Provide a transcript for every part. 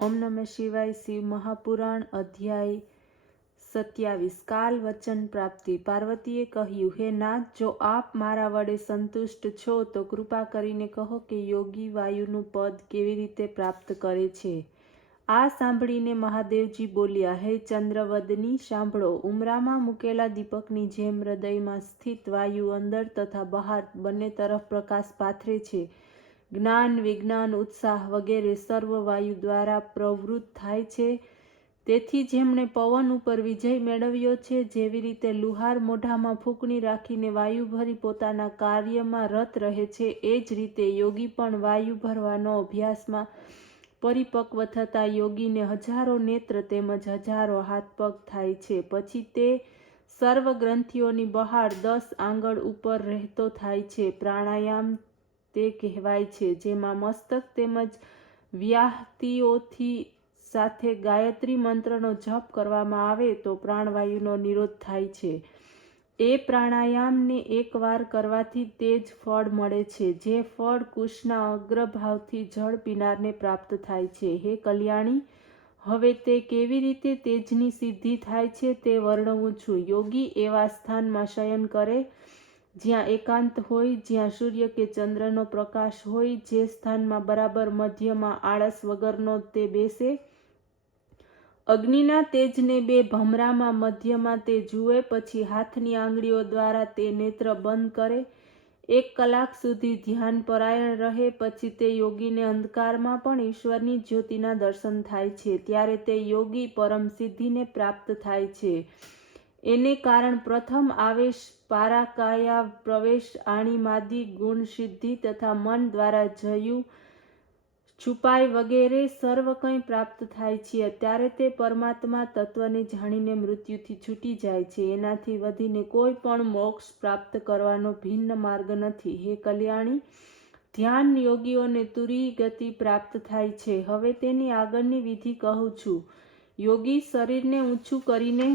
ઓમ નમઃ શિવાય. શિવ મહાપુરાણ અધ્યાય 27. કાલ વચન પ્રાપ્તિ. પાર્વતીએ કહ્યું, હે નાથ, જો આપ મારા વડે સંતુષ્ટ છો તો કૃપા કરીને કહો કે યોગી વાયુનું પદ કેવી રીતે પ્રાપ્ત કરે છે. આ સાંભળીને મહાદેવજી બોલ્યા, હે ચંદ્રવદની, સાંભળો. ઉમરામાં મૂકેલા દીપકની જેમ હૃદયમાં સ્થિત વાયુ અંદર તથા બહાર બંને તરફ પ્રકાશ પાથરે છે. જ્ઞાન, વિજ્ઞાન, ઉત્સાહ વગેરે સર્વ વાયુ દ્વારા પ્રવૃત્ત થાય છે. તેથી જેમણે પવન ઉપર વિજય મેળવ્યો છે, જેવી રીતે લુહાર મોઢામાં ફૂંકણી રાખીને વાયુ ભરી પોતાના કાર્યમાં રત રહે છે, એ જ રીતે યોગી પણ વાયુ ભરવાનો અભ્યાસમાં પરિપક્વ થતા યોગીને હજારો નેત્ર તેમજ હજારો હાથ પગ થાય છે. પછી તે સર્વ ગ્રંથિઓની બહાર 10 આંગળ ઉપર રહેતો થાય છે. પ્રાણાયામ તે કહેવાય છે, જેમાં મસ્તક તેમજ વ્યાહતિઓથી સાથે ગાયત્રી મંત્રનો જપ કરવામાં આવે તો પ્રાણવાયુનો નિરોધ થાય છે. એ પ્રાણાયામને એકવાર કરવાથી તે જ ફળ મળે છે, જે ફળ કુશના અગ્રભાવથી જળ પીનારને પ્રાપ્ત થાય છે. હે કલ્યાણી, હવે તે કેવી રીતે તેજની સિદ્ધિ થાય છે તે વર્ણવું છું. યોગી એવા સ્થાનમાં શયન કરે જ્યાં એકાંત હોય, જ્યાં સૂર્ય કે ચંદ્રનો પ્રકાશ હોય, જે સ્થાનમાં બરાબર મધ્યમાં આળસ વગરનો તે બેસે, અગ્નિના તેજને બે ભમરામાં મધ્યમાં તે જુએ, પછી હાથની આંગળીઓ દ્વારા તે નેત્ર બંધ કરે, 1 કલાક સુધી ધ્યાન પરાયણ રહે. પછી તે યોગીને અંધકારમાં પણ ઈશ્વરની જ્યોતિના દર્શન થાય છે. ત્યારે તે યોગી પરમ સિદ્ધિને પ્રાપ્ત થાય છે. એને કારણ પ્રથમ આવેશ, પારાકાયા પ્રવેશ, આણીમાદી ગુણ સિદ્ધિ તથા મન દ્વારા જયું છુપાઈ વગેરે સર્વ કંઈ પ્રાપ્ત થાય છે. ત્યારે તે પરમાત્મા તત્વને જાણીને મૃત્યુથી છૂટી જાય છે. એનાથી વધીને કોઈ પણ મોક્ષ પ્રાપ્ત કરવાનો ભિન્ન માર્ગ નથી. હે કલ્યાણી, ધ્યાન યોગીઓને તુરીય ગતિ પ્રાપ્ત થાય છે. હવે તેની આગળની વિધિ કહું છું. યોગી શરીરને ઊંચું કરીને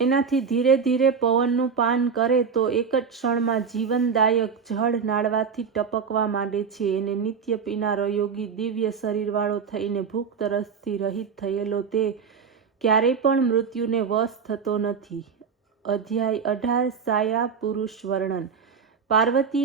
એનાથી ધીરે ધીરે પવનનું પાન કરે તો એક જ ક્ષણમાં જીવનદાયક જળ નાળવાથી ટપકવા માંડે છે. એને નિત્ય પીનારો યોગી દિવ્ય શરીરવાળો થઈને ભૂખ તરસથી રહિત થયેલો તે ક્યારેય પણ મૃત્યુને વશ થતો નથી. અધ્યાય 18. સાયા પુરુષ વર્ણન. પાર્વતી